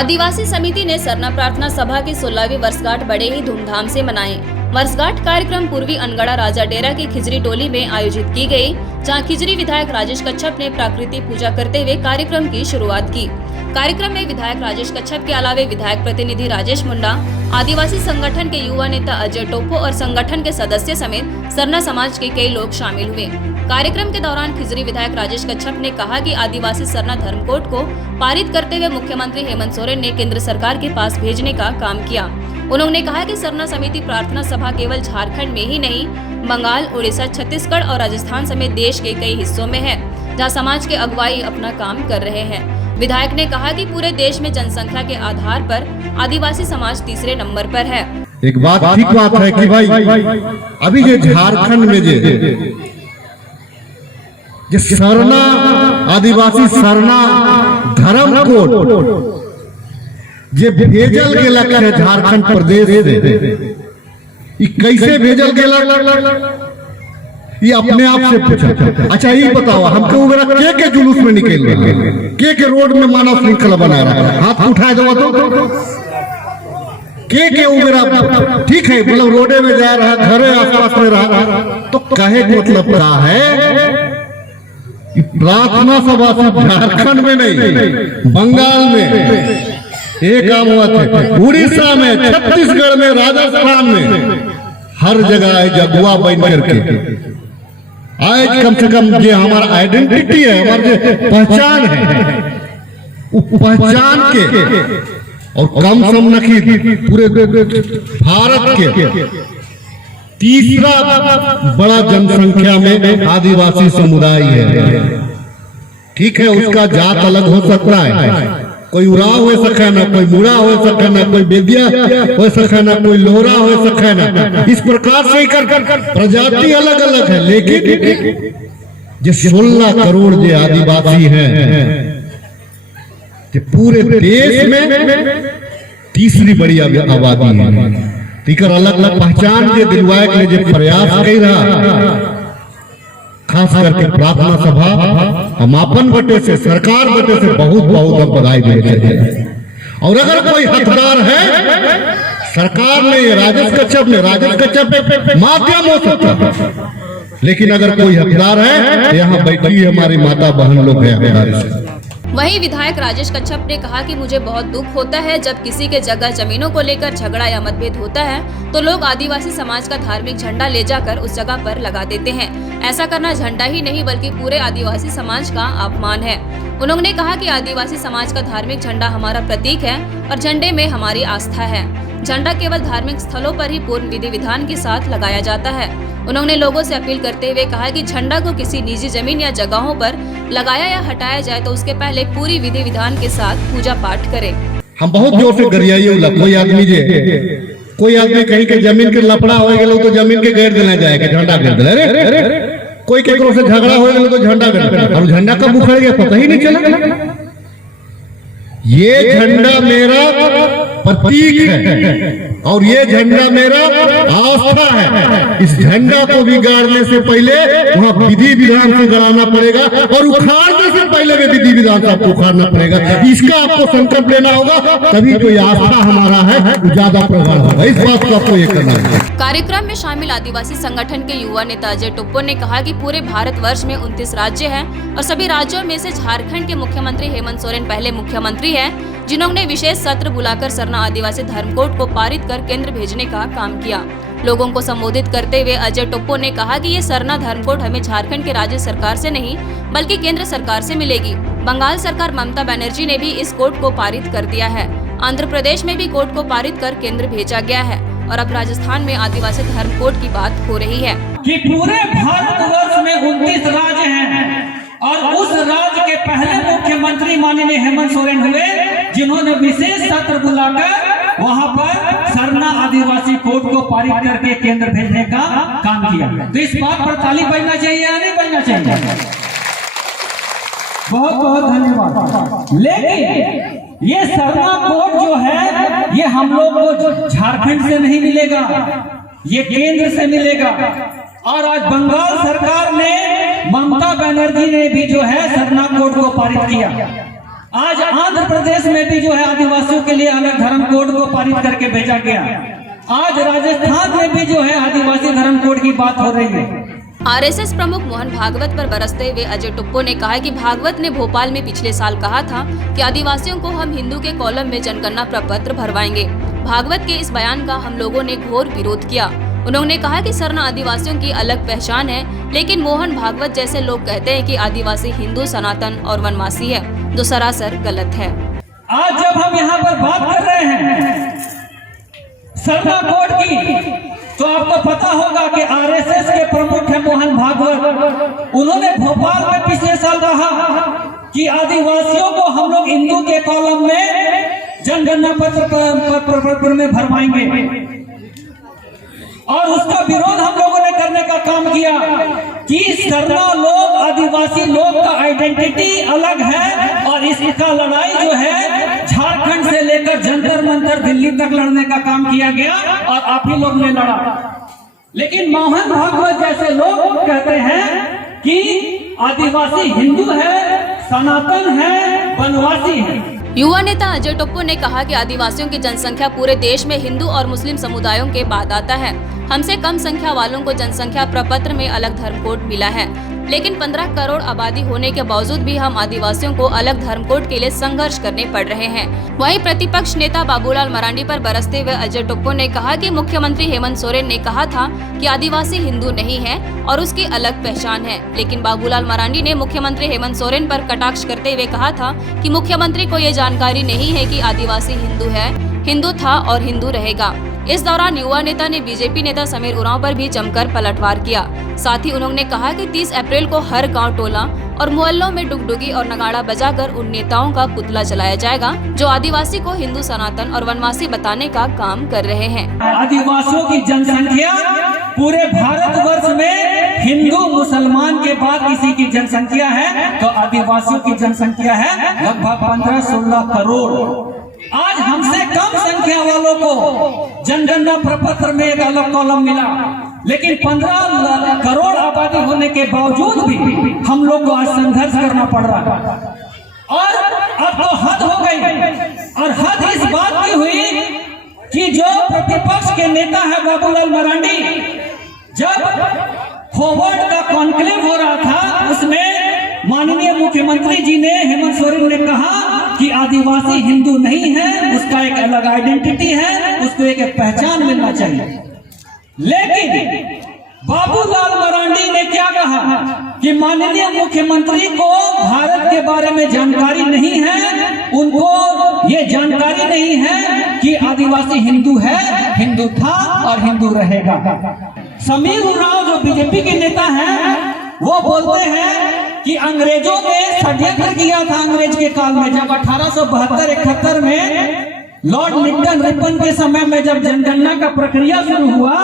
आदिवासी समिति ने सरना प्रार्थना सभा की 16वीं वर्षगांठ बड़े ही धूमधाम से मनाई। वर्षगांठ कार्यक्रम पूर्वी अनगढ़ा राजा डेरा की खिजरी टोली में आयोजित की गई, जहां खिजरी विधायक राजेश कच्छप ने प्राकृतिक पूजा करते हुए कार्यक्रम की शुरुआत की। कार्यक्रम में विधायक राजेश कच्छप के अलावे विधायक प्रतिनिधि राजेश मुंडा, आदिवासी संगठन के युवा नेता अजय टोप्पो और संगठन के सदस्य समेत सरना समाज के कई लोग शामिल हुए। कार्यक्रम के दौरान खिजरी विधायक राजेश कच्छप ने कहा कि आदिवासी सरना धर्म कोड को पारित करते हुए मुख्यमंत्री हेमंत सोरेन ने केंद्र सरकार के पास भेजने का काम किया। उन्होंने कहा कि सरना समिति प्रार्थना सभा केवल झारखंड में ही नहीं, बंगाल, उड़ीसा, छत्तीसगढ़ और राजस्थान समेत देश के कई हिस्सों में है, जहां समाज के अगुवाई अपना काम कर रहे हैं। विधायक ने कहा कि पूरे देश में जनसंख्या के आधार पर आदिवासी समाज तीसरे नंबर पर है। एक बात ठीक बात है कि भाई अभी ये झारखंड में जो सरना आदिवासी सरना धर्म कोड जे भेजल गेला है झारखंड प्रदेश से, कैसे भेजल गेला ये अपने आप से पूछा। अच्छा ये बताओ हमको वगैरह के जुलूस में निकल रहे हैं, के रोड में मानव श्रृंखला बना रहा है, हाथ उठाए दो तो के वगैरह ठीक है, मतलब रोडे में जा रहा, घरे आसपास में रहा, तो कहे मतलब क्या है प्रार्थना सभा से झारखंड में नहीं, बंगाल में एक काम हुआ था, उड़ीसा में, छत्तीसगढ़ में, राजस्थान में, हर जगह जगुआ बन करके आज कम से कम जो हमारा आइडेंटिटी है, हमारी पहचान है, पहचान के और कम सम नखी पूरे भारत के तीसरा बड़ा जनसंख्या में आदिवासी समुदाय है। ठीक है, उसका जात अलग हो सकता है, कोई उराव हो सके ना, कोई मुड़ा हो सके ना, कोई बेदिया हो सके ना, कोई लोहरा हो सके ना, इस प्रकार से कर प्रजाति अलग अलग है, लेकिन जो 16 करोड़ जो आदिवासी हैं पूरे देश में तीसरी बड़ी आबादी है। तीकर अलग अलग पहचान के दिलवाए के लिए जो प्रयास कर रहा, खास करके प्रार्थना सभा हम अपन बटे से, सरकार बटे से बहुत बहुत बधाई देते हैं। और अगर कोई हकदार है, सरकार ने राजेश कच्छप माध्यम हो सकता है, लेकिन अगर कोई हकदार है, यहाँ बैठी हमारी माता बहन लोग हैं। वहीं विधायक राजेश कच्छप ने कहा कि मुझे बहुत दुख होता है जब किसी के जगह जमीनों को लेकर झगड़ा या मतभेद होता है तो लोग आदिवासी समाज का धार्मिक झंडा ले जाकर उस जगह पर लगा देते हैं। ऐसा करना झंडा ही नहीं बल्कि पूरे आदिवासी समाज का अपमान है। उन्होंने कहा कि आदिवासी समाज का धार्मिक झंडा हमारा प्रतीक है और झंडे में हमारी आस्था है। झंडा केवल धार्मिक स्थलों पर ही पूर्ण विधि विधान के साथ लगाया जाता है। उन्होंने लोगों से अपील करते हुए कहा कि झंडा को किसी निजी जमीन या जगहों पर लगाया या हटाया जाए तो उसके पहले पूरी विधि विधान के साथ पूजा पाठ करें। हम बहुत जोर से गरियाइए, कोई आदमी कहीं के जमीन के लफड़ा हो गया तो जमीन के घेर देना जाएगा, झंडा घेर दिला, कोई केकरो से झगड़ा हो गया तो झंडा घेर, और झंडा कब उखड़ गया पता ही नहीं चला। ये झंडा मेरा प्रतीक है और ये झंडा मेरा आस्था है। इस झंडा को बिगाड़ने से पहले वहाँ विधि विधान से गड़ाना पड़ेगा और उखाड़ने से पहले भी विधि विधान से आपको उखाड़ना पड़ेगा। इसका आपको संकल्प लेना होगा, तभी तो ये आस्था हमारा है ज्यादा प्रगाढ़ होगा। इस बात को आपको ये करना है। कार्यक्रम में शामिल आदिवासी संगठन के युवा नेता अजय टोप्पो ने कहा कि पूरे भारतवर्ष में 29 राज्य हैं और सभी राज्यों में से झारखंड के मुख्यमंत्री हेमंत सोरेन पहले मुख्यमंत्री हैं, जिन्होंने विशेष सत्र बुलाकर सरना आदिवासी धर्म कोड को पारित कर केंद्र भेजने का काम किया। लोगों को संबोधित करते हुए अजय टोप्पो ने कहा कि ये सरना धर्म कोड हमें झारखंड के राज्य सरकार से नहीं बल्कि केंद्र सरकार से मिलेगी। बंगाल सरकार ममता बनर्जी ने भी इस कोड को पारित कर दिया है। आंध्र प्रदेश में भी कोड को पारित कर केंद्र भेजा गया है और अब राजस्थान में आदिवासी धर्म कोड की बात हो रही है कि पूरे भारतवर्ष में 29 राज्य हैं और उस राज्य के पहले मुख्यमंत्री माननीय हेमंत सोरेन हुए, जिन्होंने विशेष सत्र बुलाकर वहां पर सरना आदिवासी कोड को पारित करके केंद्र भेजने का काम किया। तो इस बात पर ताली बजना चाहिए या नहीं बजना चाहिए? बहुत बहुत धन्यवाद। लेकिन ये सरना कोड जो है ये हम लोग को झारखंड से नहीं मिलेगा, ये केंद्र से मिलेगा। और आज बंगाल सरकार ने, ममता बनर्जी ने भी जो है सरना कोड को पारित किया। आज आंध्र प्रदेश में भी जो है आदिवासियों के लिए अलग धर्म कोड को पारित करके भेजा गया। आज राजस्थान में भी जो है आदिवासी धर्म कोड की बात हो रही है। आरएसएस प्रमुख मोहन भागवत पर बरसते हुए अजय टुप्पो ने कहा कि भागवत ने भोपाल में पिछले साल कहा था कि आदिवासियों को हम हिंदू के कॉलम में जनगणना प्रपत्र भरवाएंगे। भागवत के इस बयान का हम लोगों ने घोर विरोध किया। उन्होंने कहा कि सरना आदिवासियों की अलग पहचान है, लेकिन मोहन भागवत जैसे लोग कहते हैं कि आदिवासी हिंदू, सनातन और वनवासी है, जो सरासर गलत है। आज जब हम यहाँ पर बात कर रहे हैं सरना कोड की, तो आपको पता होगा कि आरएसएस के प्रमुख है मोहन भागवत। उन्होंने भोपाल में पिछले साल कहा कि आदिवासियों को हम लोग हिंदू के कॉलम में जनगणना पत्र में भरवाएंगे, और उसका विरोध हम लोगों ने करने का काम किया कि सरना लोग, आदिवासी लोग का आइडेंटिटी अलग है, और इसका लड़ाई जो है झारखंड से लेकर जंतर मंतर दिल्ली तक लड़ने का काम किया गया, और आप ही लोग ने लड़ा। लेकिन मोहन भागवत जैसे लोग कहते हैं कि आदिवासी हिंदू है, सनातन है, वनवासी है। युवा नेता अजय टुप्पो ने कहा कि आदिवासियों की जनसंख्या पूरे देश में हिंदू और मुस्लिम समुदायों के बाद आता है। हमसे कम संख्या वालों को जनसंख्या प्रपत्र में अलग धर्म कोड मिला है, लेकिन 15 करोड़ आबादी होने के बावजूद भी हम आदिवासियों को अलग धर्म कोड के लिए संघर्ष करने पड़ रहे हैं। वहीं प्रतिपक्ष नेता बाबूलाल मरांडी पर बरसते हुए अजय टुप्पो ने कहा कि मुख्यमंत्री हेमंत सोरेन ने कहा था कि आदिवासी हिंदू नहीं है और उसकी अलग पहचान है, लेकिन बाबूलाल मरांडी ने मुख्यमंत्री हेमंत सोरेन पर कटाक्ष करते हुए कहा था कि मुख्यमंत्री को ये जानकारी नहीं है कि आदिवासी हिंदू है, हिंदू था और हिंदू रहेगा। इस दौरान युवा नेता ने बीजेपी नेता समीर उरांव पर भी जमकर पलटवार किया। साथ ही उन्होंने कहा कि 30 अप्रैल को हर गांव, टोला और मोहल्लों में डुगडुगी और नगाड़ा बजाकर उन नेताओं का पुतला जलाया जाएगा जो आदिवासी को हिंदू, सनातन और वनवासी बताने का काम कर रहे हैं। आदिवासियों की जनसंख्या पूरे भारतवर्ष में हिंदू मुसलमान के बाद किसी की जनसंख्या है तो आदिवासियों की जनसंख्या है लगभग 15-16 करोड़। आज हमसे कम संख्या वालों को जनगणना प्रपत्र में एक अलग कॉलम मिला, लेकिन 15 करोड़ आबादी होने के बावजूद भी हम लोग को आज संघर्ष करना पड़ रहा है। और अब तो हद हो गई, और हद इस बात की हुई कि जो प्रतिपक्ष के नेता है बाबूलाल मरांडी, जब फॉरवर्ड का कॉन्क्लेव हो रहा था उसमें माननीय मुख्यमंत्री जी ने, हेमंत सोरेन ने कहा कि आदिवासी हिंदू नहीं है, उसका एक अलग आइडेंटिटी है, उसको एक पहचान मिलना चाहिए। लेकिन बाबूलाल मरांडी ने क्या कहा कि माननीय मुख्यमंत्री को भारत के बारे में जानकारी नहीं है, उनको ये जानकारी नहीं है कि आदिवासी हिंदू है, हिंदू था और हिंदू रहेगा। समीर उरांव जो बीजेपी के नेता हैं वो बोलते हैं कि अंग्रेजों ने षड्यंत्र किया था अंग्रेज के काल में, जब 1872-71 में लॉर्ड लिंटन रिपन के समय में जब जनगणना का प्रक्रिया शुरू हुआ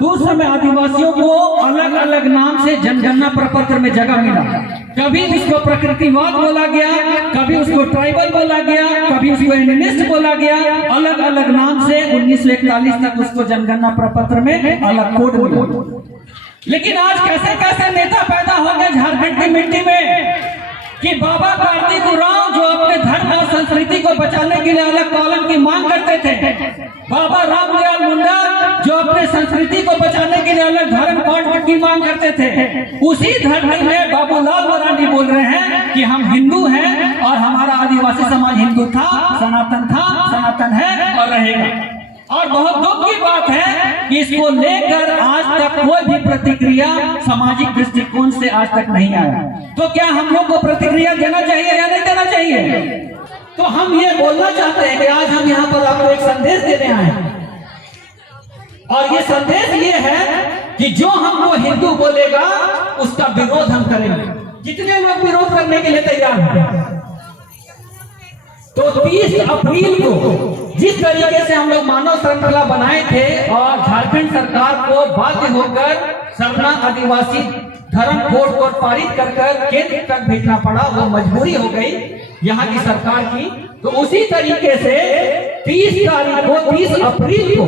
तो उस समय आदिवासियों को अलग अलग नाम से जनगणना प्रपत्र में जगह मिला। कभी उसको प्रकृतिवाद बोला गया, कभी उसको ट्राइबल बोला गया, कभी उसको एनिमिस्ट बोला गया, अलग अलग नाम से 1941 तक उसको जनगणना प्रपत्र में अलग कोड मिला। लेकिन आज कैसे कैसे नेता पैदा हो गए झारखंड की मिट्टी में कि बाबा कार्तिक उरांव जो अपने धर्म और संस्कृति को बचाने के लिए अलग कॉलम की मांग करते थे, बाबा रामदयाल मुंडा जो अपने संस्कृति को बचाने के लिए अलग धर्म कोड की मांग करते थे, उसी धरती में बाबूलाल मरांडी बोल रहे हैं कि हम हिंदू हैं और हमारा आदिवासी समाज हिंदू था, सनातन है और रहेगा। और बहुत दुख की बात है कि इसको लेकर आज तक कोई भी प्रतिक्रिया सामाजिक दृष्टिकोण से आज तक नहीं आया। तो क्या हम लोग को प्रतिक्रिया देना चाहिए या नहीं देना चाहिए? तो हम ये बोलना चाहते हैं कि आज हम यहाँ पर आपको एक संदेश देने आए हैं, और ये संदेश ये है कि जो हमको हिंदू बोलेगा उसका विरोध हम करेंगे। कितने लोग विरोध करने के लिए तैयार हैं? तो 30 अप्रैल को जिस तरीके से हम लोग मानव श्रृंखला बनाए थे और झारखंड सरकार को बाध्य होकर सरना आदिवासी धर्म कोड को पारित कर केंद्र तक भेजना पड़ा, वो मजबूरी हो गई यहाँ की सरकार की। तो उसी तरीके से 30 अप्रैल को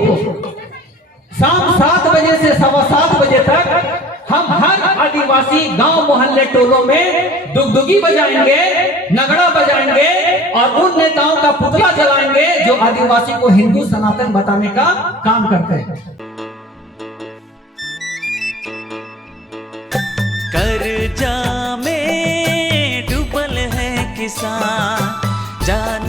शाम 7 बजे से 7:15 बजे तक हम हर आदिवासी गांव, मोहल्ले, टोलों में डुगडुगी बजाएंगे, नगड़ा बजाएंगे, और उन नेताओं का पुतला जलाएंगे जो आदिवासी को हिंदू सनातन बताने का काम करते हैं। कर्जा में डूबल है किसान, जान